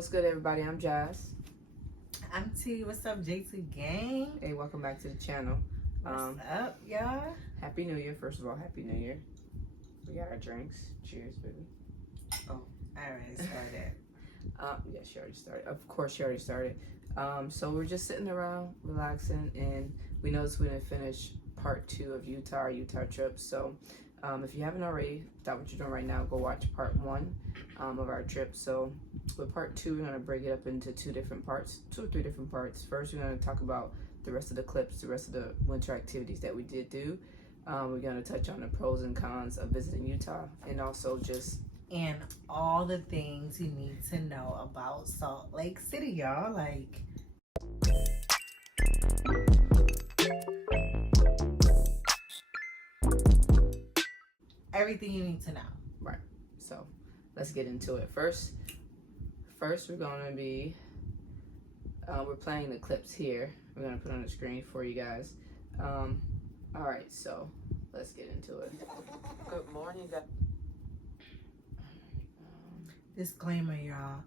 what's good, everybody? I'm Jazz. I'm T. What's up, JT gang? Hey, welcome back to the channel. What's up, y'all? Happy New Year. First of all, Happy New Year. We got our drinks. Cheers, baby. Oh, I already started. Yeah, she already started. Of course, she already started. So we're just sitting around, relaxing, and we noticed we didn't finish part 2 of our Utah trip. So if you haven't already, stop what you're doing right now, go watch part 1 of our trip. So with part 2, we're going to break it up into 2 or 3 different parts. First, we're going to talk about the rest of the clips, the rest of the winter activities that we did do. We're going to touch on the pros and cons of visiting Utah, and also just and all the things you need to know about Salt Lake City, y'all. Like, everything you need to know. Right. So let's get into it. First we're going to be we're playing the clips here. We're going to put on the screen for you guys. All right, so let's get into it. Good morning, guys. Disclaimer, y'all.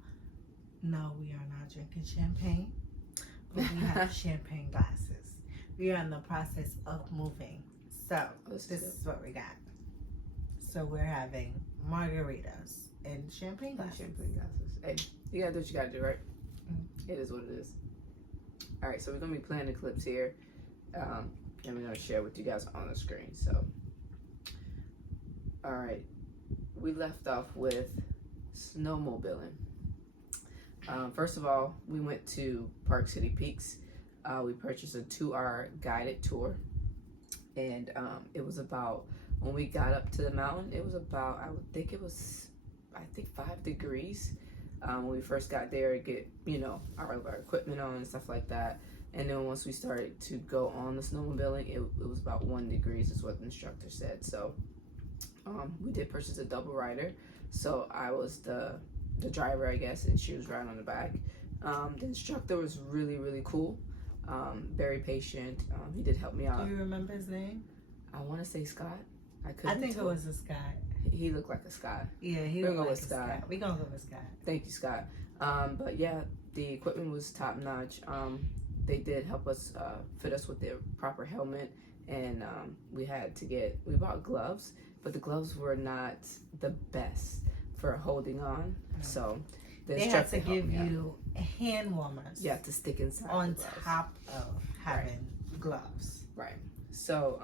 No, we are not drinking champagne, but we have champagne glasses. We are in the process of moving. So this is what we got. So we're having margaritas and champagne glasses. Hey, you gotta do what you gotta do, right? Mm-hmm. It is what it is. All right, so we're gonna be playing the clips here, and we're gonna share with you guys on the screen. So, all right, we left off with snowmobiling. First of all, we went to Park City Peaks. We purchased a 2-hour guided tour, and it was about, when we got up to the mountain, it was about, I think 5 degrees. When we first got there, get our equipment on and stuff like that. And then once we started to go on the snowmobiling, it was about 1 degree is what the instructor said. So we did purchase a double rider. So I was the driver, I guess, and she was riding on the back. The instructor was really, really cool, very patient. He did help me out. Do you remember his name? I want to say Scott. I think it was a Scott. He looked like a Scott. Yeah, We're gonna go with Scott. We're gonna go with Scott. Thank you, Scott. But yeah, the equipment was top notch. They did help us fit us with the proper helmet, and we bought gloves, but the gloves were not the best for holding on. So they had to give you hand warmers. Yeah, to stick inside on top of having gloves. Right. So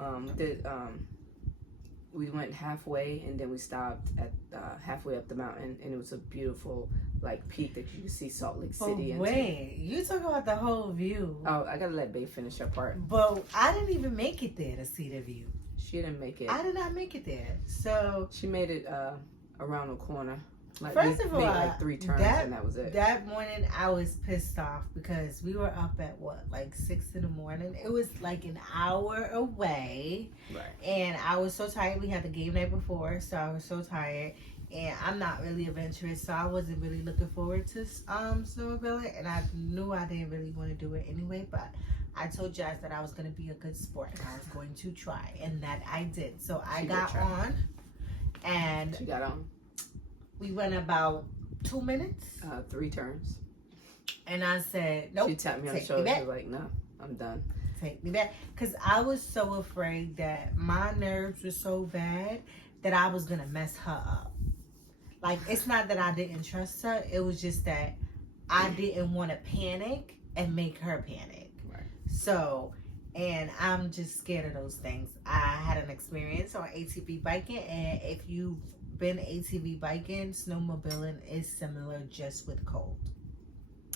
we went halfway, and then we stopped at halfway up the mountain, and it was a beautiful peak that you could see Salt Lake City. But wait, you talk about the whole view. Oh, I gotta let Bae finish her part. But I didn't even make it there to see the view. She didn't make it. I did not make it there. So she made it around the corner. First of all, 3 turns, and that was it. That morning, I was pissed off because we were up at 6 in the morning. It was like an hour away, right? And I was so tired. We had the game night before, so I was so tired. And I'm not really adventurous, so I wasn't really looking forward to snowmobiling. And I knew I didn't really want to do it anyway, but I told Jazz that I was going to be a good sport and I was going to try, and that I did. So I got on, and she got on. We went about 2 minutes. 3 turns. And I said, nope. She tapped me on the shoulder. She was like, no, I'm done. Take me back. Because I was so afraid that my nerves were so bad that I was going to mess her up. Like, it's not that I didn't trust her. It was just that I didn't want to panic and make her panic. Right. So, and I'm just scared of those things. I had an experience on ATV biking, and if you've been ATV biking, snowmobiling is similar, just with cold.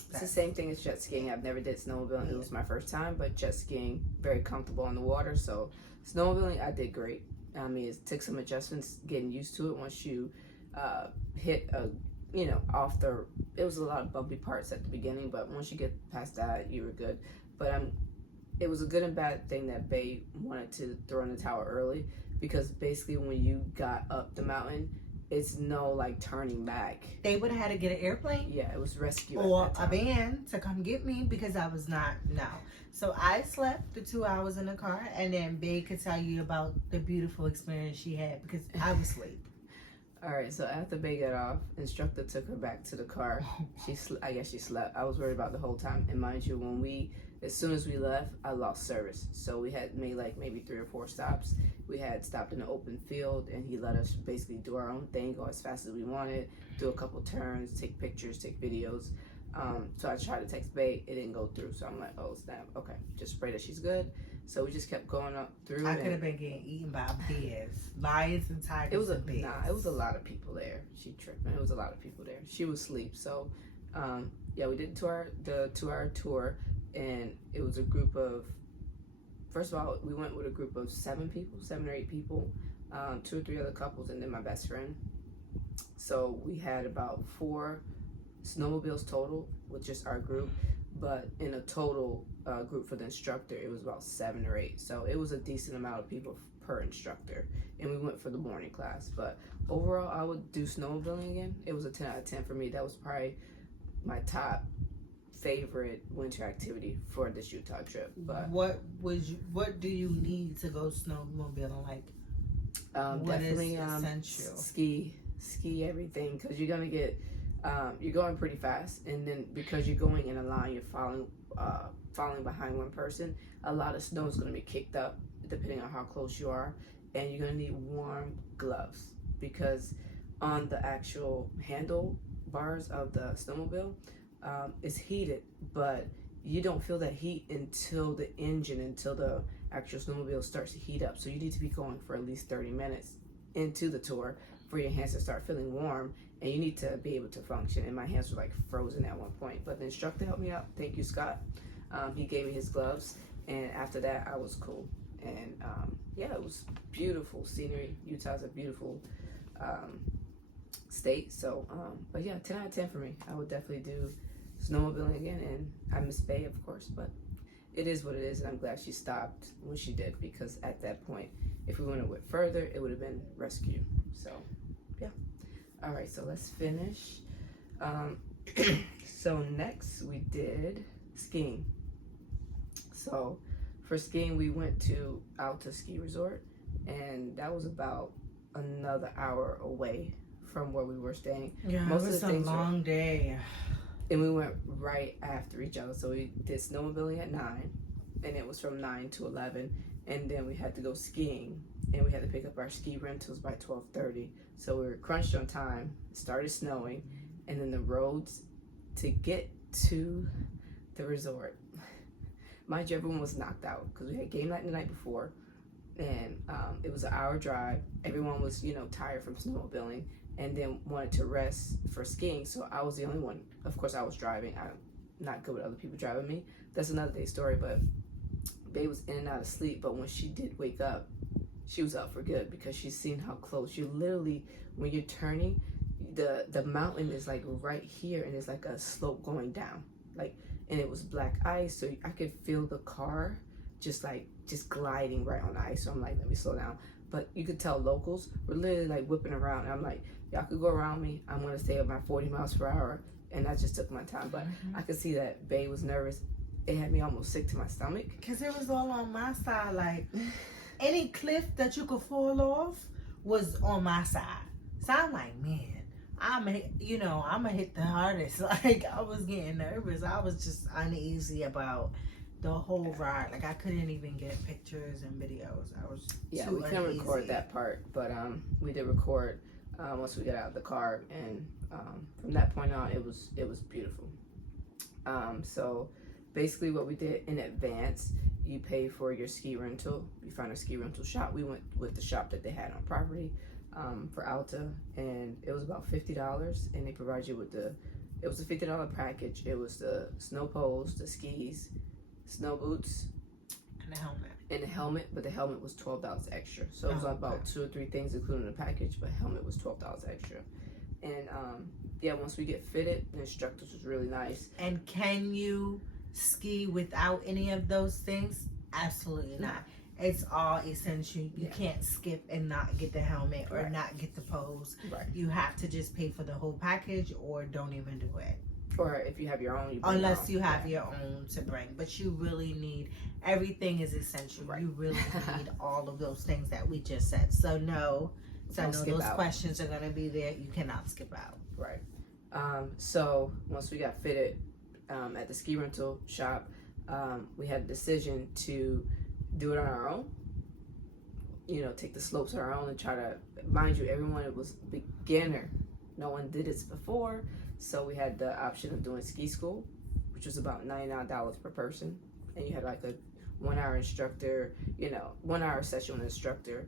It's the same thing as jet skiing. I've never did snowmobiling. It was my first time, but jet skiing, very comfortable on the water. So snowmobiling, I did great. I mean, it took some adjustments getting used to it. Once you hit it was a lot of bumpy parts at the beginning, but once you get past that, you were good. But it was a good and bad thing that Bae wanted to throw in the towel early, because basically when you got up the mountain, it's no turning back. They would have had to get an airplane. Yeah, it was rescue or a van to come get me, because I was not. So I slept the 2 hours in the car, and then Bae could tell you about the beautiful experience she had, because I was asleep. All right, so after Bay got off, instructor took her back to the car. I guess she slept. I was worried about the whole time. And mind you, as soon as we left, I lost service. So we had made like maybe 3 or 4 stops. We had stopped in an open field, and he let us basically do our own thing, go as fast as we wanted, do a couple turns, take pictures, take videos. So I tried to text Bay, it didn't go through. So I'm like, oh snap, okay, just pray that she's good. So we just kept going up through. I could have been getting eaten by bears, lions, and tigers. It was a lot of people there. She tripped, man. It was a lot of people there. She was asleep. So, yeah, we did the 2-hour tour, and it was a group of. First of all, we went with a group of 7 or 8 people, 2 or 3 other couples, and then my best friend. So we had about 4 snowmobiles total with just our group, but in a total group for the instructor, it was about 7 or 8. So it was a decent amount of people per instructor, and we went for the morning class. But overall, I would do snowmobiling again. It was a 10 out of 10 for me. That was probably my top favorite winter activity for this Utah trip. But what do you need to go snowmobiling? Like, what definitely is essential? Ski everything, because you're gonna get you're going pretty fast, and then because you're going in a line, you're following behind one person. A lot of snow is going to be kicked up depending on how close you are, and you're going to need warm gloves, because on the actual handlebars of the snowmobile, it's heated, but you don't feel that heat until the actual snowmobile starts to heat up. So you need to be going for at least 30 minutes into the tour for your hands to start feeling warm, and you need to be able to function. And my hands were like frozen at one point, but the instructor helped me out. Thank you, Scott. He gave me his gloves, and after that I was cool. And yeah, it was beautiful scenery. Utah's a beautiful state. So but yeah, 10 out of 10 for me. I would definitely do snowmobiling again, and I miss Bay, of course, but it is what it is, and I'm glad she stopped when she did, because at that point, if we went further, it would have been rescue. So yeah. All right, so let's finish. So next we did skiing. So for skiing, we went to Alta Ski Resort, and that was about another hour away from where we were staying. Yeah, it was a long day. And we went right after each other. So we did snowmobiling at 9, and it was from 9 to 11. And then we had to go skiing, and we had to pick up our ski rentals by 12:30. So we were crunched on time. It started snowing, and then the roads to get to the resort. Mind you, everyone was knocked out because we had game night the night before, and it was an hour drive. Everyone was, tired from snowmobiling, and then wanted to rest for skiing. So I was the only one. Of course, I was driving. I'm not good with other people driving me. That's another day's story. But Babe was in and out of sleep. But when she did wake up, she was up for good, because she's seen how close. You literally, when you're turning, the mountain is like right here, and it's like a slope going down. And it was black ice, so I could feel the car just gliding right on the ice. So I'm like, let me slow down. But you could tell locals were literally like whipping around. And I'm like, y'all could go around me. I'm gonna stay at my 40 miles per hour. And I just took my time. But I could see that Bae was nervous. It had me almost sick to my stomach. Because it was all on my side. Like, any cliff that you could fall off was on my side. So I'm like, man, I'm gonna hit the hardest. Like, I was getting nervous. I was just uneasy about the whole ride. Like, I couldn't even get pictures and videos. I was too we couldn't record that part, but we did record once we got out of the car, and from that point on, it was beautiful. So basically, what we did in advance, you pay for your ski rental. You find a ski rental shop. We went with the shop that they had on property for Alta, and it was about $50, and they provide you with it was a $50 package. It was the snow poles, the skis, snow boots, and the helmet. But the helmet was $12 extra. So it was about 2 or 3 things including the package, but helmet was $12 extra. And yeah, once we get fitted, the instructors was really nice. And can you ski without any of those things? Absolutely not. It's all essential. You can't skip and not get the helmet or not get the poles. Right. You have to just pay for the whole package, or don't even do it. Or if you have your own, unless you have your own to bring. But you really need, everything is essential. Right. You really need all of those things that we just said. So no, So I know those questions are gonna be there. You cannot skip out. Right. So once we got fitted at the ski rental shop, we had a decision to do it on our own. Take the slopes on our own and try to, mind you, everyone was beginner. No one did this before. So we had the option of doing ski school, which was about $99 per person. And you had like a 1 hour instructor, 1 hour session with an instructor,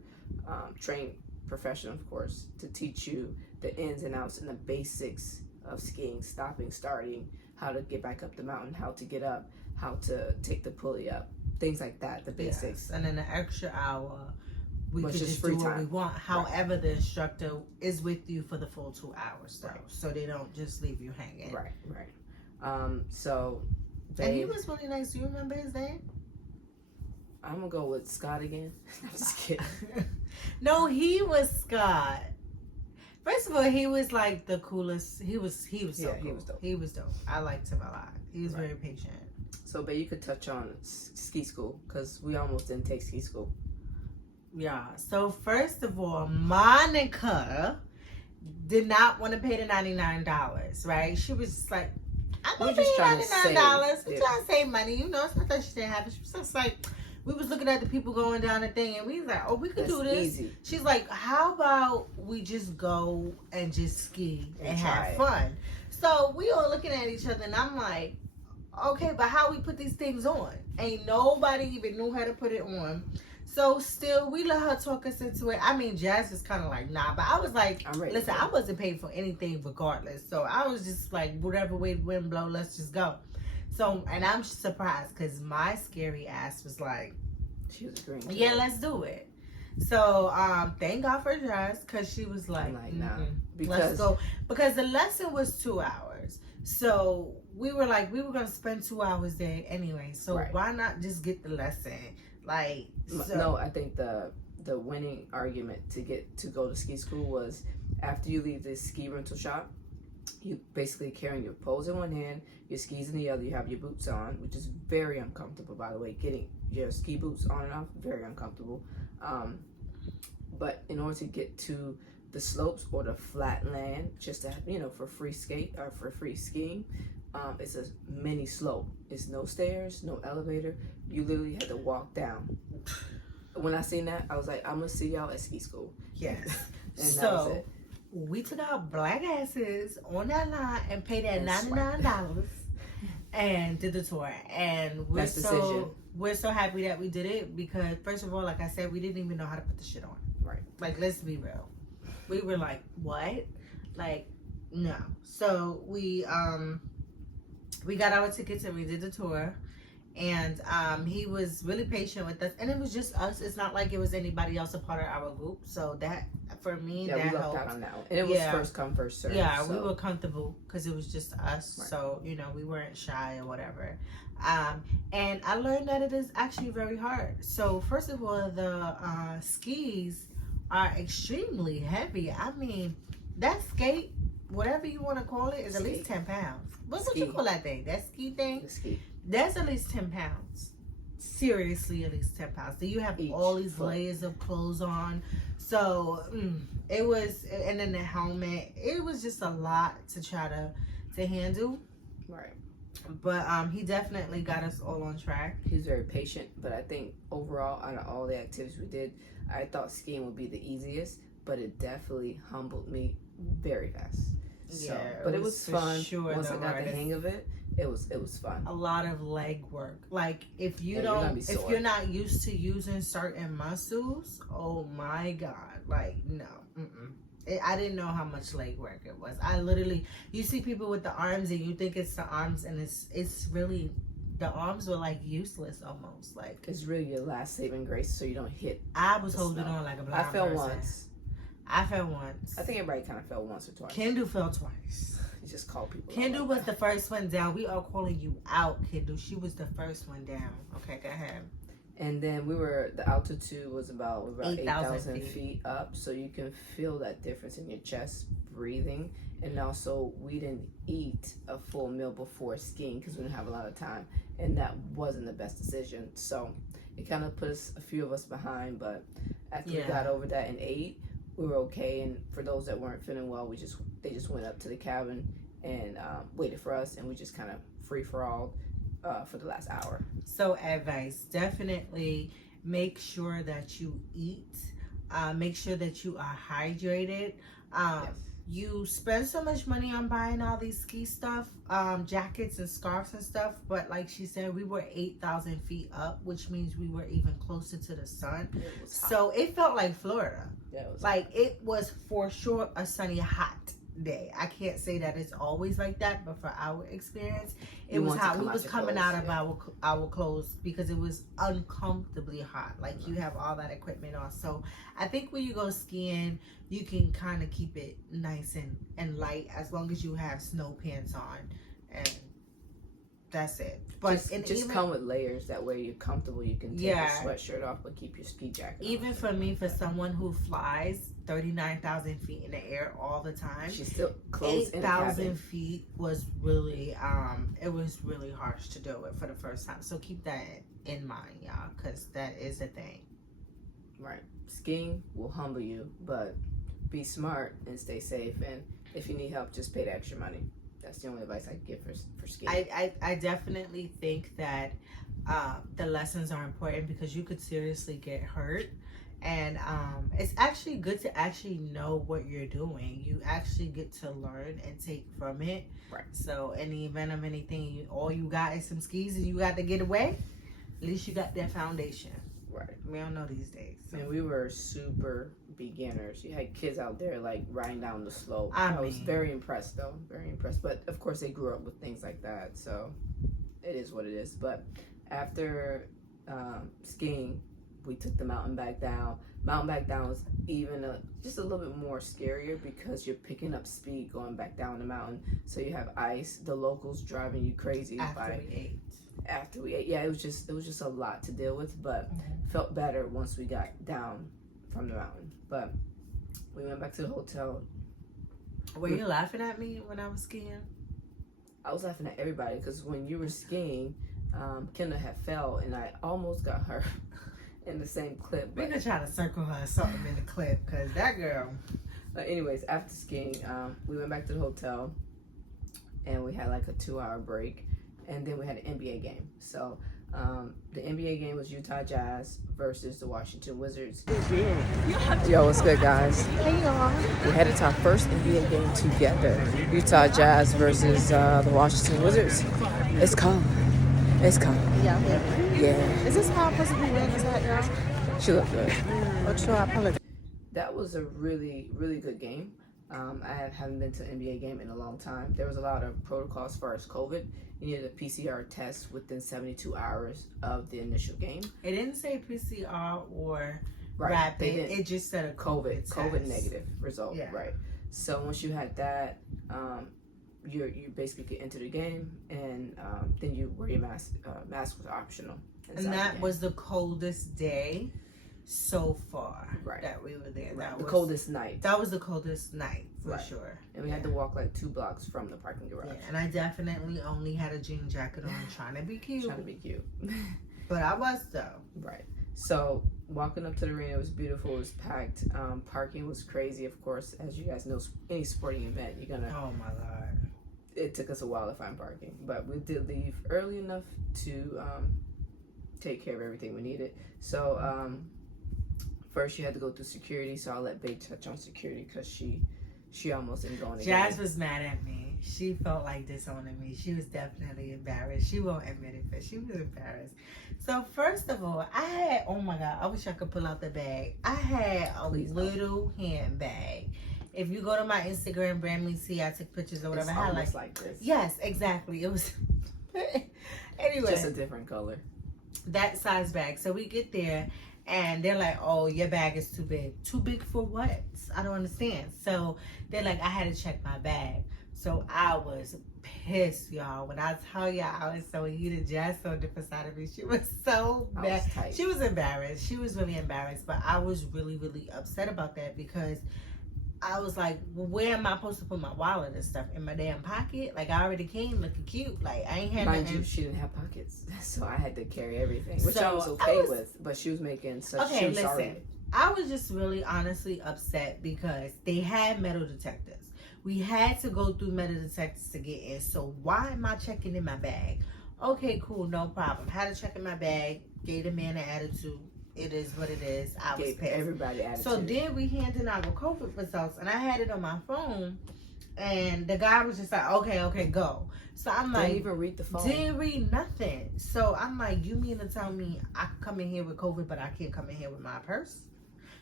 trained professional, of course, to teach you the ins and outs and the basics of skiing, stopping, starting, how to get back up the mountain, how to get up, how to take the pulley up, things like that, the basics. Yes. And then the extra hour, we could just free do what time. we want. However, the instructor is with you for the full 2 hours, though, so they don't just leave you hanging. Right. So, and he was really nice. Do you remember his name? I'm gonna go with Scott again. I'm just kidding. No, he was Scott. First of all, he was like the coolest. He was so cool. He was dope. He was dope. I liked him a lot. He was very patient. So, babe, you could touch on ski school because we almost didn't take ski school. Yeah. So first of all, Monica did not want to pay the $99. Right? She was just like, I'm gonna pay $99. We're trying to save money. It's not that she didn't have it. She was just like, we was looking at the people going down the thing, and we was like, oh, we could do this. Easy. She's like, how about we just go and just ski and have fun? So we all looking at each other, and I'm like, okay, but how we put these things on? Ain't nobody even knew how to put it on. So still, we let her talk us into it. I mean, Jazz was kind of like, nah, but I was like, listen, I wasn't paid for anything regardless. So I was just like, whatever way the wind blow, let's just go. So, and I'm surprised because my scary ass was like, she was agreeing. Yeah, let's do it. So, thank God for Jazz because she was like, nah, let's go. Because the lesson was 2 hours. So we were like, we were going to spend 2 hours there anyway. So why not just get the lesson? Like, no, I think the winning argument to go to ski school was after you leave this ski rental shop, you basically carrying your poles in one hand, your skis in the other, you have your boots on, which is very uncomfortable, by the way. Getting your ski boots on and off, very uncomfortable. But in order to get to the slopes or the flat land, just to, for free skate or for free skiing, it's a mini slope. It's no stairs, no elevator. You literally had to walk down. When I seen that, I was like, I'm gonna see y'all at ski school. Yes. And that was it. We took our black asses on that line and paid that $99 and did the tour. And we're so happy that we did it because, first of all, like I said, we didn't even know how to put the shit on. Right. Like, let's be real. We were like, what? Like, no. So we got our tickets and we did the tour. And he was really patient with us, and it was just us. It's not like it was anybody else a part of our group. So that, for me, that we helped. lucked out on that one. And it was first come, first serve. Yeah, we were comfortable because it was just us. Right. So, we weren't shy or whatever. And I learned that it is actually very hard. So first of all, the skis are extremely heavy. I mean, that skate, whatever you want to call it, is at least 10 pounds. What would you call that thing? That ski thing? The ski. That's at least 10 pounds. Seriously, at least 10 pounds. So you have all these layers of clothes on. So it was, and then the helmet. It was just a lot to try to handle. Right. But he definitely got us all on track. He was very patient. But I think overall, out of all the activities we did, I thought skiing would be the easiest. But it definitely humbled me very fast. So, but it was fun. Sure, once I got the hang of it, it was fun. A lot of leg work. Like if you're not used to using certain muscles, oh my God, like no, I didn't know how much leg work it was. I literally, you see people with the arms and you think it's the arms, and it's really, the arms were like useless almost. Like it's really your last saving grace, so you don't hit. I was holding on like a blind person. I fell once. I think everybody kind of fell once or twice. Kendu fell twice. You just call people. Kendu was the first one down. We are calling you out, Kendu. She was the first one down. Okay, go ahead. And then the altitude was about 8,000 feet up. So you can feel that difference in your chest, breathing. And also, we didn't eat a full meal before skiing because we didn't have a lot of time. And that wasn't the best decision. So it kind of put a few of us behind. But after we got over that and ate, we were okay. And for those that weren't feeling well, they just went up to the cabin and waited for us, and we just kind of free for all for the last hour. So advice, definitely make sure that you eat. Make sure that you are hydrated. Yes. You spend so much money on buying all these ski stuff, jackets and scarves and stuff, but like she said, we were 8,000 feet up, which means we were even closer to the sun. So it felt like Florida. Yeah, it was like hot. It was for sure a sunny, hot day. I can't say that it's always like that, but for our experience, it was hot. We was coming out of our clothes because it was uncomfortably hot. Like you have all that equipment on. So I think when you go skiing, you can kind of keep it nice and light as long as you have snow pants on, and that's it. But just come with layers. That way you're comfortable. You can take your sweatshirt off, but keep your ski jacket on. Even for me, for someone who flies 39,000 feet in the air all the time, she's still close. 8,000 feet was really it was really harsh to do it for the first time. So keep that in mind, y'all, because that is a thing. Right. Skiing will humble you, but be smart and stay safe. And if you need help, just pay the extra money. That's the only advice I can give for skiing. I definitely think that the lessons are important because you could seriously get hurt. And it's actually good to actually know what you're doing. You actually get to learn and take from it. Right. So in the event of anything, all you got is some skis and you got to get away. At least you got that foundation. Right. We don't know these days. So. And we were super beginners. You had kids out there like riding down the slope. I was very impressed though. Very impressed. But of course they grew up with things like that. So it is what it is. But after skiing, we took the mountain back down. Mountain back down was even just a little bit more scarier because you're picking up speed going back down the mountain. So you have ice, the locals driving you crazy. After we ate. Yeah, it was just a lot to deal with, but felt better once we got down from the mountain. But we went back to the hotel. Were you laughing at me when I was skiing? I was laughing at everybody because when you were skiing, Kendall had fell and I almost got her in the same clip. We could try to circle her or something in the clip because that girl. But anyways, after skiing, we went back to the hotel and we had like a 2-hour break, and then we had an NBA game. So the NBA game was Utah Jazz versus the Washington Wizards. Yo, what's good, guys? Hey, y'all. We headed to our first NBA game together. Utah Jazz versus the Washington Wizards. It's calm. It's calm. Yeah. Yeah. Is this how I'm supposed to be wearing this hat, y'all? She looked good. Oh, sure, I apologize. That was a really, really good game. I haven't been to an NBA game in a long time. There was a lot of protocols as far as COVID. You needed a PCR test within 72 hours of the initial game. It didn't say PCR or rapid. It just said a COVID negative result. Yeah. Right. So once you had that, you basically could enter the game, and then you wear your mask. Mask was optional. And that was the coldest day so far that we were there. Right. The coldest night. That was the coldest night for sure. And we had to walk like 2 blocks from the parking garage. Yeah, and I definitely only had a jean jacket on, trying to be cute. But I was though. Right. So walking up to the arena was beautiful. It was packed. Parking was crazy, of course. As you guys know, any sporting event, you're gonna. Oh my lord. It took us a while to find parking, but we did leave early enough to take care of everything we needed. So first you had to go through security. So I'll let Bae touch on security because she almost didn't go in the Jazz game. was mad at me. She felt like disowning me. She was definitely embarrassed. She won't admit it, but she was embarrassed. So first of all, I had, oh my God, I wish I could pull out the bag. I had a little handbag. If you go to my Instagram, Bramley C, I took pictures or whatever. It's I had almost like this. Yes, exactly. It was, anyway. Just a different color. That size bag. So we get there and they're like, oh, your bag is too big. Too big for what? I don't understand. So they're like, I had to check my bag. So I was pissed, y'all. When I tell y'all I was so heated, Jazz on a different side of me. She was so bad. She was embarrassed. She was really embarrassed. But I was really, really upset about that because I was like, well, where am I supposed to put my wallet and stuff? In my damn pocket? Like, I already came looking cute. Like, I ain't had Mind nothing. you, she didn't have pockets. So I had to carry everything, which I was okay with. But she was making such... Okay, listen. I was just really honestly upset because they had metal detectors. We had to go through metal detectors to get in. So why am I checking in my bag? Okay, cool, no problem. Had to check in my bag. Gave the man an attitude. It is what it is. I was pissed. Everybody attitude. So then we handed out our COVID results, and I had it on my phone. And the guy was just like, okay, go. So I'm like, didn't even read the phone. Didn't read nothing. So I'm like, you mean to tell me I can come in here with COVID, but I can't come in here with my purse?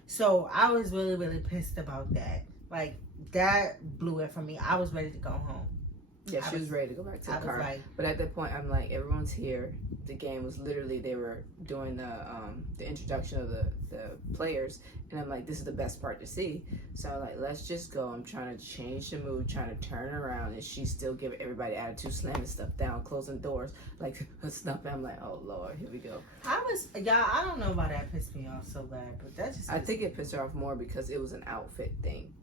So I was really, really pissed about that. Like, that blew it for me. I was ready to go home. Yeah, she was ready to go back to the car. Like, but at that point, I'm like, everyone's here. The game was literally, they were doing the introduction of the players. And I'm like, this is the best part to see. So I'm like, let's just go. I'm trying to change the mood, trying to turn around. And she's still giving everybody attitude, slamming stuff down, closing doors, like stuff. And I'm like, oh, Lord, here we go. I don't know why that pissed me off so bad. But that just... I think it pissed her off more because it was an outfit thing.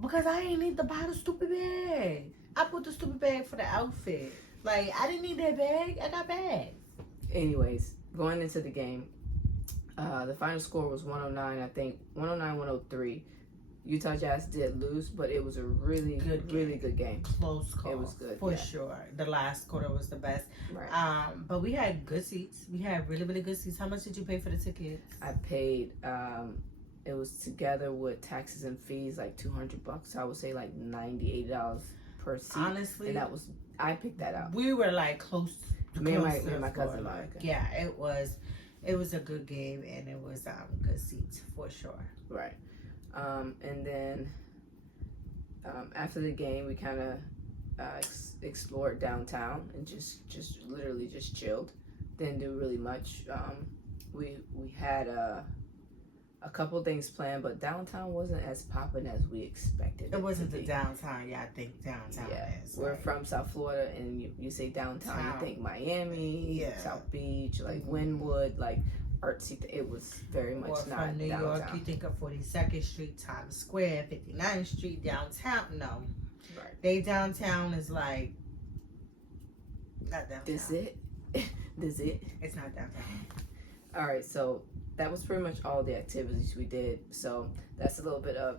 Because I ain't need to buy the stupid bag. I put the stupid bag for the outfit. Like, I didn't need that bag. I got bags. Anyways, going into the game, the final score was 109, I think. 109-103. Utah Jazz did lose, but it was a really good game. Close call. It was good. For sure. The last quarter was the best. Right. But we had good seats. We had really, really good seats. How much did you pay for the tickets? I paid, it was together with taxes and fees, like $200. So I would say like $90, $80 per seat. Honestly. And that was, I picked that out. We were like close. Me and my cousin. Like, yeah, it was a good game, and it was good seats for sure. Right. And then after the game, we kind of explored downtown and just literally just chilled. Didn't do really much. We had a couple things planned, but downtown wasn't as popping as we expected. It wasn't the downtown. Yeah, I think downtown is. We're from South Florida, and you say downtown, you think Miami, South Beach, like Wynwood, like artsy. It was very much or not from New downtown. York, you think of 42nd Street, Times Square, 59th Street, downtown. No, right. They downtown is like not downtown. This it. It's not downtown. All right, so that was pretty much all the activities we did. So that's a little bit of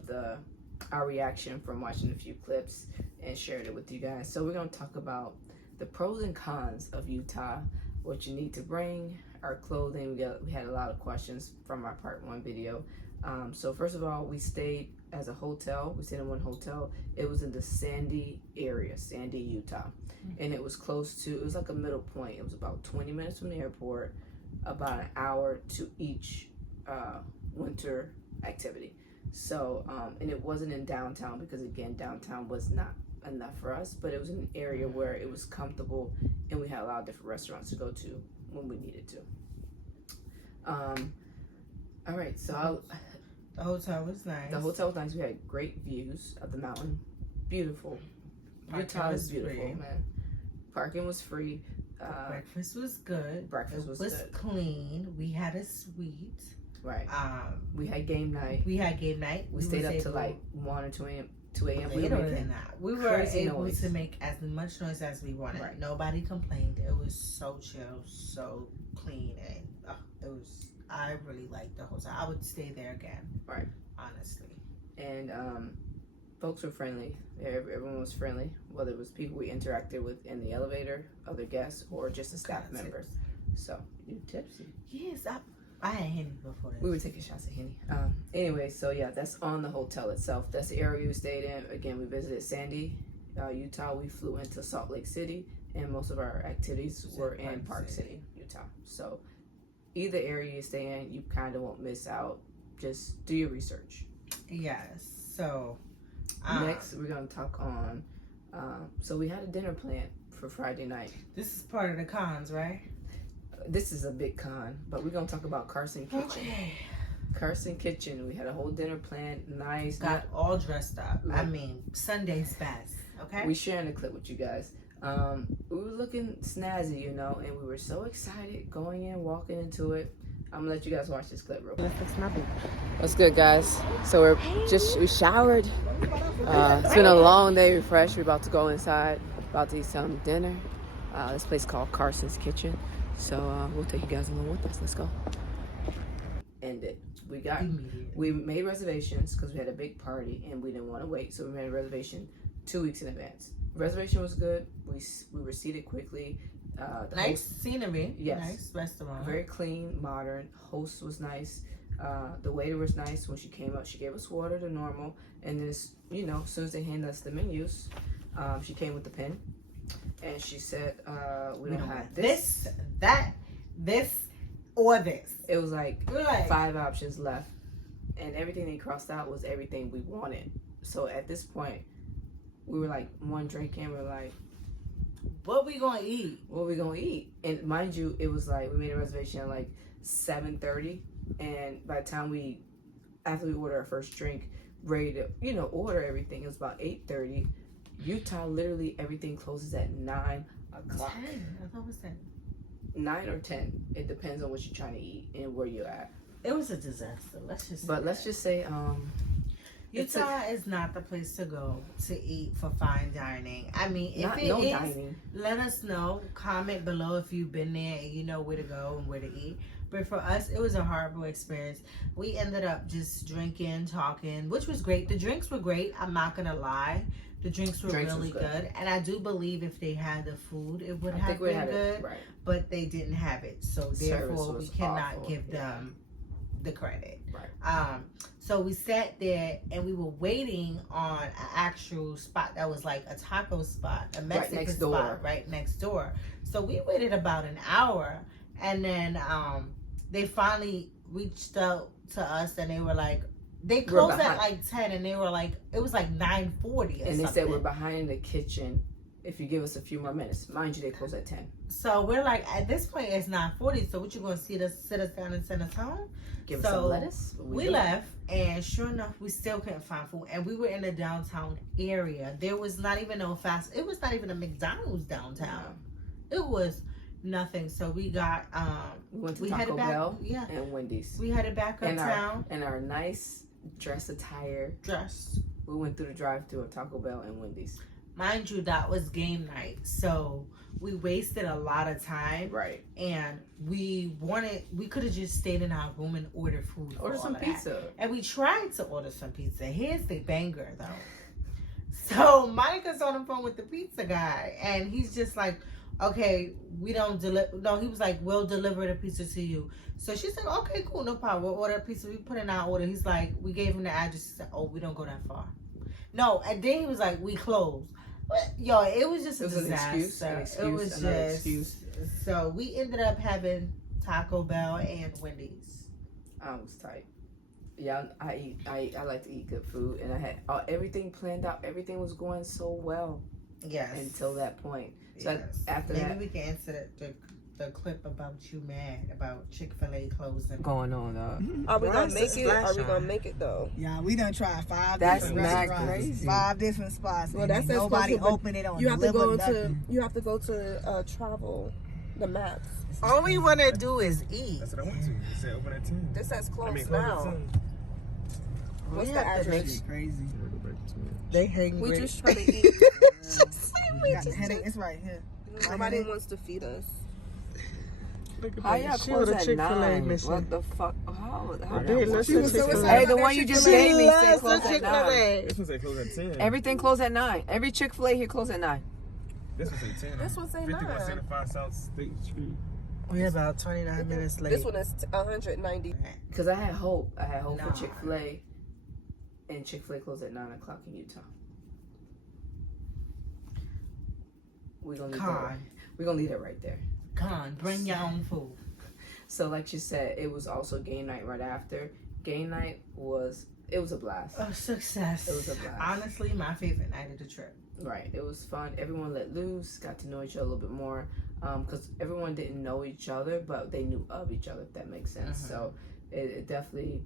our reaction from watching a few clips and shared it with you guys. So we're gonna talk about the pros and cons of Utah, what you need to bring, our clothing. We had a lot of questions from our part 1 video. So first of all, we stayed as a hotel. We stayed in one hotel. It was in the Sandy area, Sandy, Utah. And it was close to, it was like a middle point. It was about 20 minutes from the airport, about an hour to each winter activity. So, and it wasn't in downtown because, again, downtown was not enough for us, but it was in an area where it was comfortable and we had a lot of different restaurants to go to when we needed to. All right, so the hotel was nice. The hotel was nice. We had great views of the mountain. Beautiful. Utah is beautiful, man. Parking was free. Breakfast was good. Breakfast was good. Clean. We had a suite. Right. We had game night. We We stayed up to like 1 or 2 a.m. 2 a.m. Later than that. We were able to make as much noise as we wanted. Right. Nobody complained. It was so chill, so clean, and it was. I really liked the hotel. I would stay there again. Right. Honestly. And folks were friendly. Everyone was friendly, whether it was people we interacted with in the elevator, other guests, or just the staff members. So, you tipsy? Yes, I had Henny before this. We were taking shots at Henny. Anyway, so yeah, that's on the hotel itself. That's the area we stayed in. Again, we visited Sandy, Utah. We flew into Salt Lake City, and most of our activities were in Park City, Utah. So, either area you stay in, you kind of won't miss out. Just do your research. Yes. So, next we're going to talk on, so we had a dinner planned for Friday night. This is part of the cons, right? This is a big con, but we're going to talk about Carson Kitchen. Okay. Carson Kitchen. We had a whole dinner planned. Nice. Got all dressed up. I mean, Sunday's best. Okay. We sharing a clip with you guys. We were looking snazzy, you know, and we were so excited going in, walking into it. I'm gonna let you guys watch this clip real quick. What's good, guys? So we showered. It's been a long day, refreshed. We're about to go inside, about to eat some dinner. This place called Carson's Kitchen. So we'll take you guys along with us. Let's go. ended. Immediately. We made reservations because we had a big party and we didn't want to wait, so we made a reservation 2 weeks in advance. Reservation was good. We were seated quickly. The Nice host, scenery. Yes. Nice restaurant. very clean, modern. Host was nice. The waiter was nice. When she came up, she gave us water to normal, and then as soon as they handed us the menus, she came with the pen, and she said, "We don't have this, that, this, or this." It was like Right. 5 options left, and everything they crossed out was everything we wanted. So at this point, we were like one drink in, we're like, What we gonna eat? what are we gonna eat? And mind you, it was like we made a reservation at like 7:30, and by the time after we ordered our first drink, ready to order everything, it was about 8:30. Utah, literally everything closes at 9 o'clock. 10. I thought it was 10. 9 or 10. It depends on what you're trying to eat and where you're at. It was a disaster. Let's just say Utah is not the place to go to eat for fine dining. I mean, if it is, dining. let us know. Comment below if you've been there and you know where to go and where to eat. But for us, it was a horrible experience. We ended up just drinking, talking, which was great. The drinks were great. I'm not going to lie. The drinks were really good. And I do believe if they had the food, it would have been good. Right. But they didn't have it. So therefore, we cannot awful. give them the credit. Right. So we sat there and we were waiting on an actual spot that was like a taco spot, a Mexican spot right next door. So we waited about an hour, and then they finally reached out to us, and they were like, they closed at like 10, and they were like, it was like 9:40 and they said we're behind the kitchen. If you give us a few more minutes, mind you, they close at 10. So we're like, at this point, it's 9:40. So what you gonna sit us down and send us home? Give us some lettuce. We left, and sure enough, we still couldn't find food. And we were in the downtown area. There was not even it was not even a McDonald's downtown. No. It was nothing. So we got we went to Taco Bell and Wendy's. We headed back uptown. In our nice dress attire. We went through the drive-thru of Taco Bell and Wendy's. Mind you, that was game night, so we wasted a lot of time. Right. And we could have just stayed in our room and ordered food. Order some pizza. And we tried to order some pizza. Here's the banger, though. So Monica's on the phone with the pizza guy, and he's just like, okay, we don't deliver. No, he was like, we'll deliver the pizza to you. So she said, okay, cool, no problem. We'll order a pizza. We put in our order. He's like, we gave him the address. He said, oh, we don't go that far. No, and then he was like, we closed. Yo, it was just a disaster. It was just an excuse. So we ended up having Taco Bell and Wendy's. I was tight. Yeah, I like to eat good food, and I had everything planned out. Everything was going so well. Yes. Until that point. So yes. after maybe that, we can answer the clip about you mad about Chick-fil-A closing. Going on. Are we gonna make it? Are we gonna make it though? Yeah, we done tried 5 That's different not restaurants, crazy. 5 different spots. Well, and that's nobody opened it on. You have to go nothing. to. You have to go to travel, the maps. All we want to do is eat. That's what I went to. It said open at 10. This says close close now. at 10. What's We the have to address? It's crazy. They hangry. We just try to eat. Got the headache. It's right here. Nobody wants to feed us. How y'all close at 9? What the fuck? How Hey, the one you just gave me said close at 9. This one say close at 10. Everything closed at 9. Every Chick-fil-A here closed at 9. This one say 10. This one say 9. 5175 South State Street. We're about 29 minutes late. This one is 190. Because I had hope. Nah. For Chick-fil-A. And Chick-fil-A closed at 9 o'clock in Utah. We're gonna leave that right there. Come on, bring your own food. So like you said, it was also game night right after. Game night was a blast. A success. It was a blast. Honestly, my favorite night of the trip. Right. It was fun. Everyone let loose, got to know each other a little bit more. Because everyone didn't know each other, but they knew of each other, if that makes sense. So it definitely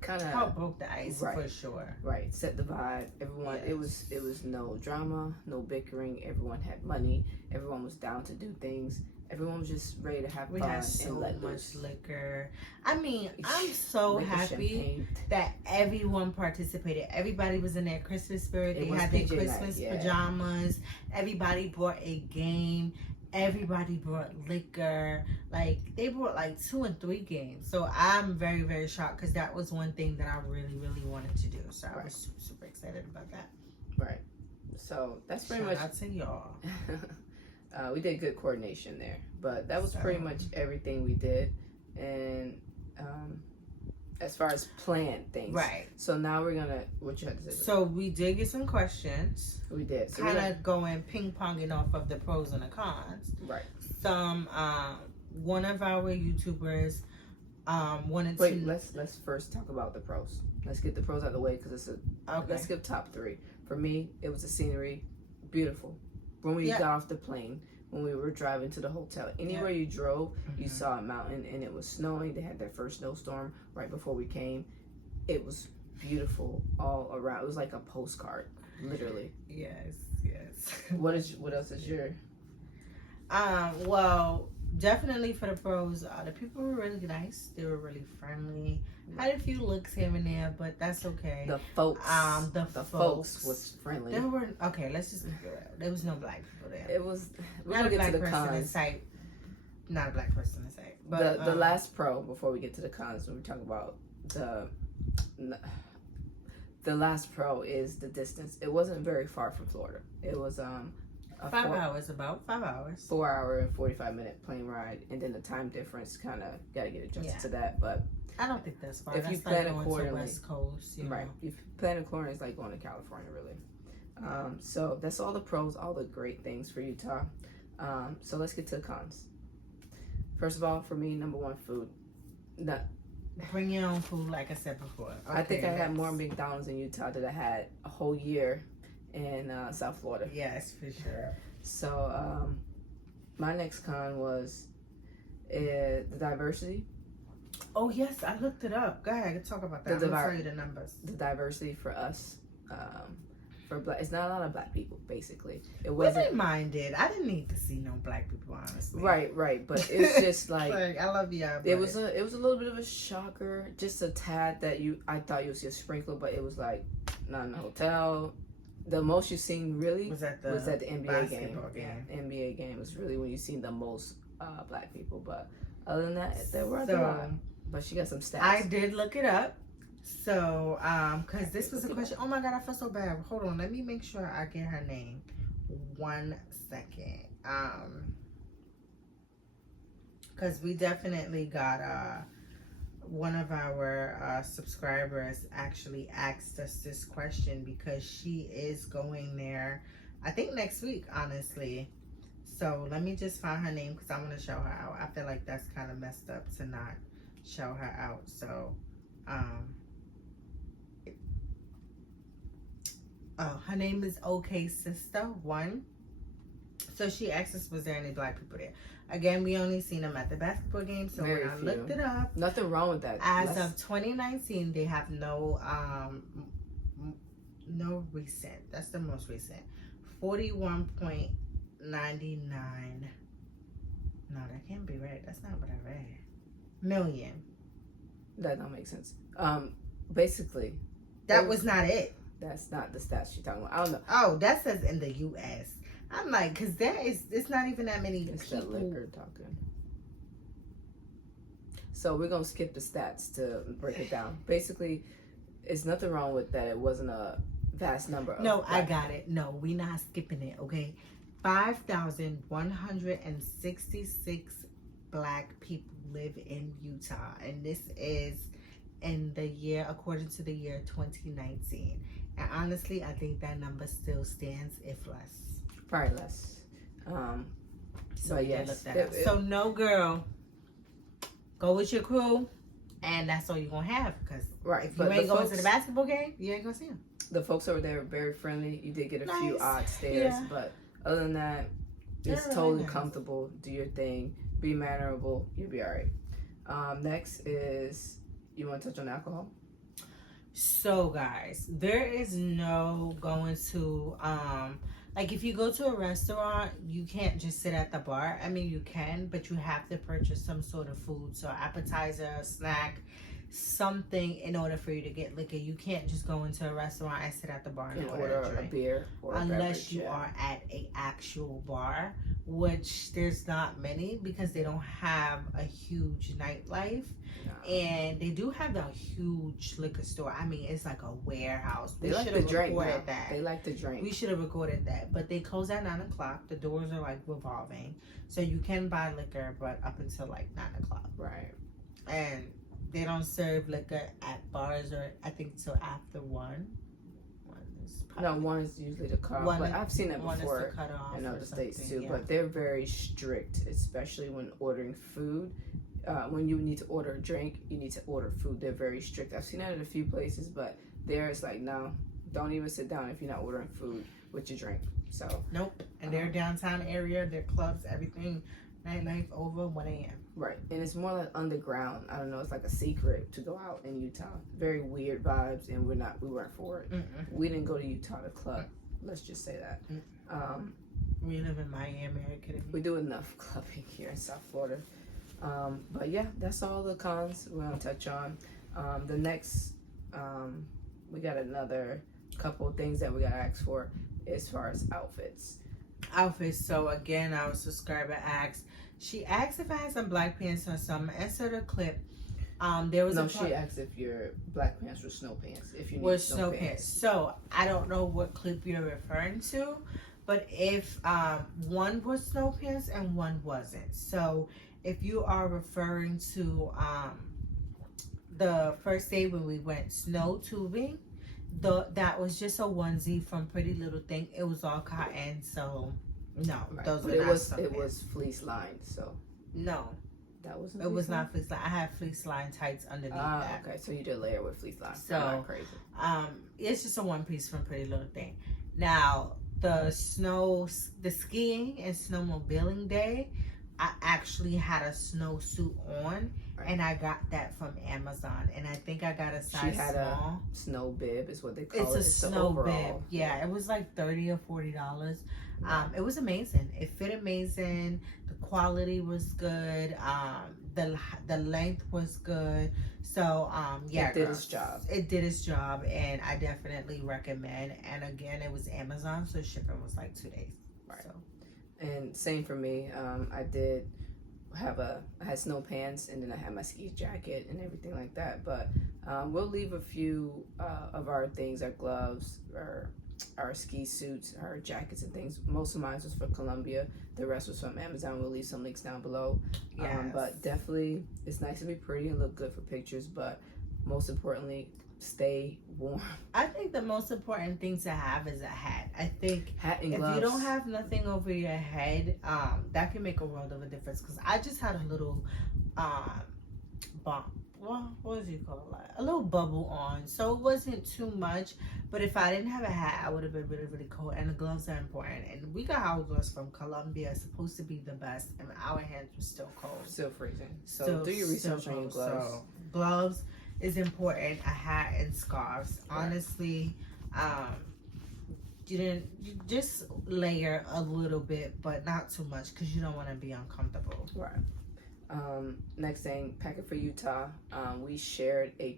kind of helped broke the ice for sure. Right. Set the vibe. Everyone it was no drama, no bickering. Everyone had money. Everyone was down to do things. Everyone was just ready to have fun. We had so much liquor. I mean, I'm so happy that everyone participated. Everybody was in their Christmas spirit. They had their Christmas pajamas. Everybody brought a game. everybody brought liquor. Like, they brought like 2 and 3 games. So I'm very, very shocked because that was one thing that I really, really wanted to do. So I was super, super excited about that. Right. So that's pretty much. Shout out to y'all. We did good coordination there, but that was pretty much everything we did. And as far as planned things, Right. So now we're gonna. What you had to say? So we did get some questions. We did. So Kind of going ping ponging off of the pros and the cons. right. Some one of our YouTubers wanted Wait, to. let's first talk about the pros. Let's get the pros out of the way because it's a. Okay. Let's give top 3. For me, it was the scenery, beautiful. When we got off the plane, when we were driving to the hotel, anywhere you drove, you saw a mountain, and it was snowing. They had their first snowstorm right before we came. It was beautiful all around. It was like a postcard, literally. Yes. What else is your? Well, definitely for the pros, the people were really nice. They were really friendly. Had a few looks here and there, but that's okay. The folks. The folks was friendly. There were let's just be real. There was no black people there. It was. We're Not gonna a get black to the person in cons. sight. Not a black person in sight. But The last pro before we get to the cons, when we talk about the last pro is the distance. It wasn't very far from Florida. It was a 5 hours, about 5 hours. 4 hour and 45-minute plane ride, and then the time difference kind of got to get adjusted to that. But I don't think that's far. if you That's plan like going accordingly, to West Coast, you right? know. If you plan accordingly, it's like going to California, really. So that's all the pros, all the great things for Utah. So let's get to the cons. First of all, for me, number 1, food. Bring your own food, like I said before. I think I had more McDonald's in Utah than I had a whole year in South Florida. Yes, for sure. So my next con was the diversity. Oh yes, I looked it up. Go ahead, talk about that. I'm gonna tell you the numbers. The diversity for us, for black. It's not a lot of black people, basically. It We wasn't. didn't mind it. I didn't need to see no black people, honestly. Right. But it's just like I love y'all. it was a little bit of a shocker, just a tad that I thought you would see a sprinkle, but it was like not in the hotel. The most you seen really was at the NBA game. basketball game. Yeah, NBA game was really when you seen the most black people. But other than that, there weren't a lot. But she got some stats. I did look it up. So, because this was a question. Oh my God, I feel so bad. Hold on, let me make sure I get her name. 1 second. Because we definitely got one of our subscribers actually asked us this question because she is going there, I think next week, honestly. So let me just find her name because I want to show her out. I feel like that's kind of messed up to not show her out. So, her name is OK Sister 1. So she asked us, was there any black people there? Again, we only seen them at the basketball game. So Very when I few. looked it up, Nothing wrong with that. as of 2019, they have no recent. That's the most recent. 41.99. No, that can't be right. That's not what I read. Million. That don't make sense. Basically, That was not it. that's not the stats you're talking about. I don't know. Oh, that says in the U.S. I'm like, because it's not even that many It's the people. liquor talking. So we're gonna skip the stats to break it down. Basically, it's nothing wrong with that. It wasn't a vast number. Of No, I black got it. No, we're not skipping it, okay? 5,166 black people live in Utah. And this is in the year, according to the year 2019. And honestly, I think that number still stands, if less. Probably less. So yes. Look that up. So no, girl, go with your crew, and that's all you're gonna have. Because right, if you ain't going to the basketball game, you ain't gonna see them. The folks over there were very friendly. You did get a few Nice. odd stares, Yeah. but other than that, it's They're really totally nice. comfortable. Do your thing. Be mannerable. You'll be all right. Next is, you want to touch on alcohol? So guys, there is no going to like if you go to a restaurant, you can't just sit at the bar. I mean, you can, but you have to purchase some sort of food. So appetizer, snack, something in order for you to get liquor. You can't just go into a restaurant and sit at the bar and And order a order a drink. beer or a Unless beverage, you yeah. are at a actual bar, which there's not many because they don't have a huge nightlife. No. And they do have a huge liquor store. I mean, it's like a warehouse. They We like should the have drink now. recorded that. They like the drink. We should have recorded that. But they close at 9 o'clock. The doors are like revolving. So you can buy liquor, but up until like 9 o'clock. Right. And they don't serve liquor at bars or I think until after 1. No, one is usually the cutoff. One But is- I've seen that one is before the cutoff in or other states something, too. yeah. But they're very strict, especially when ordering food. When you need to order a drink, you need to order food. They're very strict. I've seen that in a few places, but there it's like, no, don't even sit down if you're not ordering food with your drink. So Nope. And their downtown area, their clubs, everything, nightlife over 1 a.m. right, and it's more like underground. I don't know. It's like a secret to go out in Utah. Very weird vibes, and we weren't for it. Mm-mm. We didn't go to Utah to club. Let's just say that. We live in Miami. Are you kidding me? We do enough clubbing here in South Florida. But yeah, that's all the cons we're gonna touch on. The next, we got another couple things that we gotta ask for as far as outfits. Outfits. So again, our subscriber asked. She asked if I had some black pants on, so I'm gonna insert a clip. There was No, a she asked if your black pants were snow pants. If you need with snow snow pants. pants. So I don't know what clip you're referring to, but if one was snow pants and one wasn't. So if you are referring to the first day when we went snow tubing, that was just a onesie from Pretty Little Thing. It was all cotton, so no, Right. those But were not snow it pants. was fleece lined, so No, that wasn't. it was fleece lined? not fleece line. I had fleece line tights underneath that. Okay, so you did layer with fleece line. So, I'm not crazy. It's just a one piece from Pretty Little Thing. Now, the skiing and snowmobiling day, I actually had a snowsuit on, Right. and I got that from Amazon. And I think I got a size She had small. a snow bib, is what they call It's it. a the snow bib. overall. Yeah, it was like $30 or $40. Right. It was amazing. It fit amazing. The quality was good. The length was good. So yeah, It did girls, its job. It did its job, and I definitely recommend. And again, it was Amazon, so shipping was like 2 days. Right. So And same for me. I had snow pants, and then I had my ski jacket and everything like that. But we'll leave a few of our things, our gloves, our ski suits, our jackets and things. Most of mine was for Colombia. The rest was from Amazon. We'll leave some links down below. yes. But definitely, it's nice to be pretty and look good for pictures. But most importantly, stay warm. I think the most important thing to have is a hat. I think Hat and if gloves. you don't have nothing over your head, that can make a world of a difference. Because I just had a little bump. Well, what does you call it? Like a little bubble on, so it wasn't too much. But if I didn't have a hat, I would have been really, really cold. And the gloves are important. And we got our gloves from Colombia. It's supposed to be the best, and our hands were still cold. Still freezing. So do your research on your gloves. So, gloves is important. A hat and scarves. Right. Honestly, you just layer a little bit, but not too much because you don't want to be uncomfortable. Right. Next thing, packing for Utah. We shared a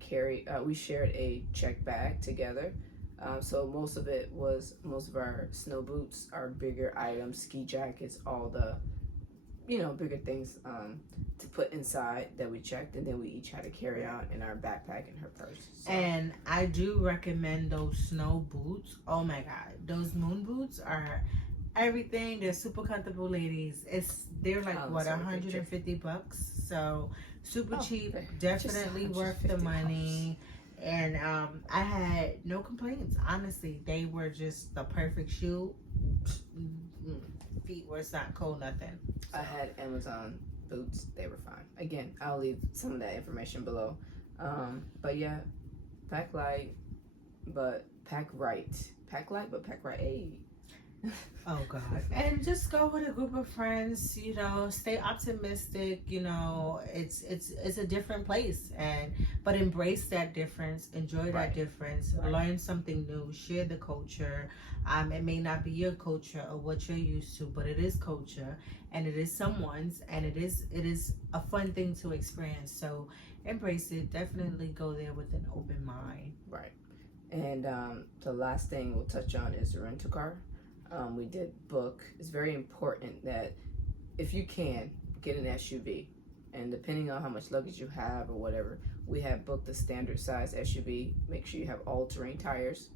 check bag together. So most of our snow boots, our bigger items, ski jackets, all the, bigger things to put inside that we checked, and then we each had to carry out in our backpack and her purse. So. And I do recommend those snow boots. Oh my God, those moon boots are everything. They're super comfortable, ladies. They're like Oh, what, that's a picture. $150. So super cheap, okay. definitely Just worth the $150. money. And I had no complaints. Honestly, they were just the perfect shoe. Feet were not cold, nothing. I had Amazon boots. They were fine. Again, I'll leave some of that information below. But yeah, pack light, but pack right. Pack light, but pack right. Hey. Oh God. And just go with a group of friends, you know, stay optimistic, you know, it's a different place but embrace that difference, enjoy that difference, learn something new, share the culture. It may not be your culture or what you're used to, but it is culture and it is someone's and it is a fun thing to experience. So embrace it. Definitely go there with an open mind. Right. And the last thing we'll touch on is the rental car. We did book. It's very important that if you can, get an SUV. And depending on how much luggage you have or whatever, we have booked the standard size SUV. Make sure you have all-terrain tires.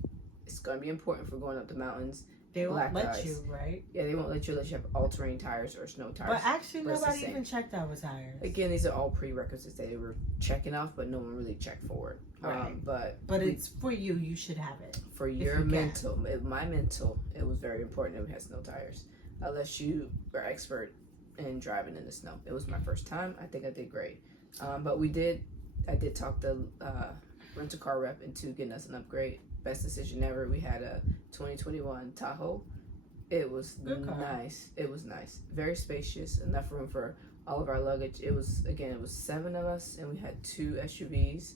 It's going to be important for going up the mountains. They won't let you, right? Yeah, they won't let you unless you have all-terrain tires or snow tires. But actually, nobody even checked our tires. Again, these are all prerequisites that they were checking off, but no one really checked for it. Right. But it's for you. You should have it. For your mental, my mental, it was very important that we had snow tires. Unless you were expert in driving in the snow. It was my first time. I think I did great. But I did talk the rental car rep into getting us an upgrade. Best decision ever. We had a 2021 Tahoe. It was nice. It was nice. Very spacious. Enough room for all of our luggage. It was 7 of us, and we had 2 SUVs.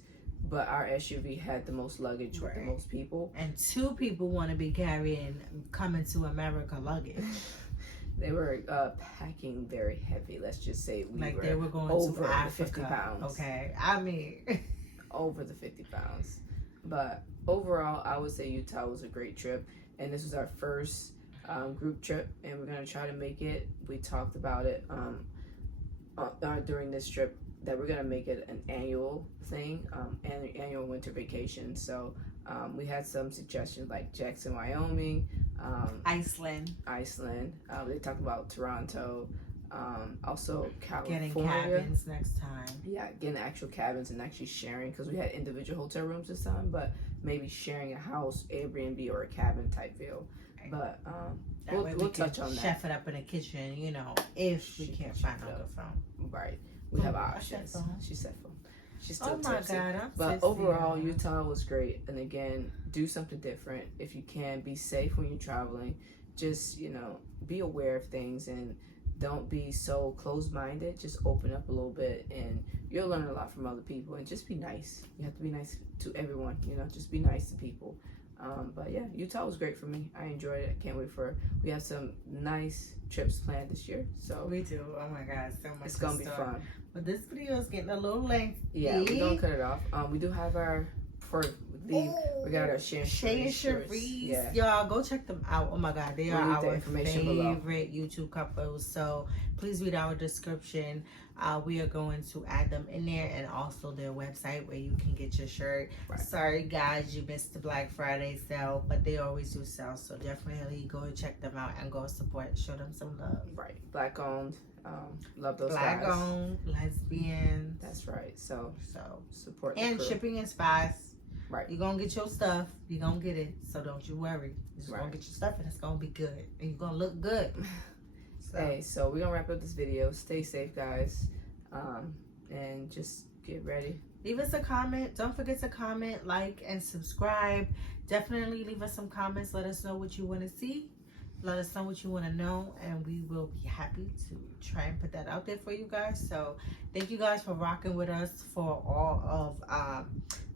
But our SUV had the most luggage with the most people. And 2 people want to be carrying coming to America luggage. They were packing very heavy. Let's just say they were going over to Africa. 50 pounds. Okay, I mean over the 50 pounds. But overall, I would say Utah was a great trip, and this was our first group trip, and we're gonna try to make it. We talked about it during this trip that we're gonna make it an annual thing, annual winter vacation. So we had some suggestions like Jackson, Wyoming, Iceland. They talked about Toronto, also California. Getting cabins next time. Yeah, getting actual cabins and actually sharing, because we had individual hotel rooms this time, but maybe sharing a house, Airbnb, or a cabin type deal. But we'll touch on that. Chef it up in the kitchen, you know, if we can't find on the phone. Right. We have options. She said phone. She's still tipsy. God, I'm but tipsy. Overall, Utah was great. And again, do something different. If you can, be safe when you're traveling. Just, you know, be aware of things and don't be so closed-minded. Just open up a little bit and you'll learn a lot from other people. And just be nice. You have to be nice to everyone. You know, just be nice to people. But yeah, Utah was great for me. I enjoyed it. I can't wait we have some nice trips planned this year. So we do. Oh my God, so much. It's gonna be fun. But this video is getting a little lengthy. Yeah, we're gonna cut it off. We do have we got our Shay and Cherise. Yeah. Y'all go check them out. Oh my God, they are our favorite YouTube couples. So please read our description. We are going to add them in there, and also their website where you can get your shirt. Right. Sorry guys, you missed the Black Friday sale, but they always do sell. So definitely go check them out and go support. Show them some love. Right, Black owned. Love those Black guys. owned, lesbian. That's right. So support and shipping and spies. Right. You're gonna get your stuff. You're gonna get it. So don't you worry. You're just gonna get your stuff and it's gonna be good. And you're gonna look good. So we're gonna wrap up this video. Stay safe, guys. And just get ready. Leave us a comment. Don't forget to comment, like, and subscribe. Definitely leave us some comments. Let us know what you want to see. Let us know what you want to know, and we will be happy to try and put that out there for you guys. So thank you guys for rocking with us for all of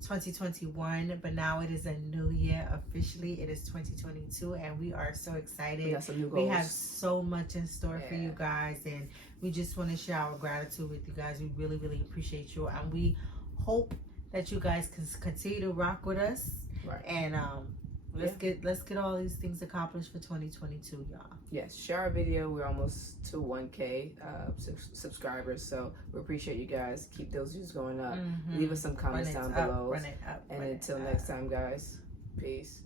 2021, but now it is a new year officially. It is 2022, and we are so excited. We got some new goals. We have so much in store for you guys, and we just want to share our gratitude with you guys. We really, really appreciate you, and we hope that you guys can continue to rock with us. Right. And let's get all these things accomplished for 2022, y'all. Yes, share our video. We're almost to 1K subscribers, so we appreciate you guys. Keep those views going up. Leave us some comments down below. Run it up. And until next time, guys, peace.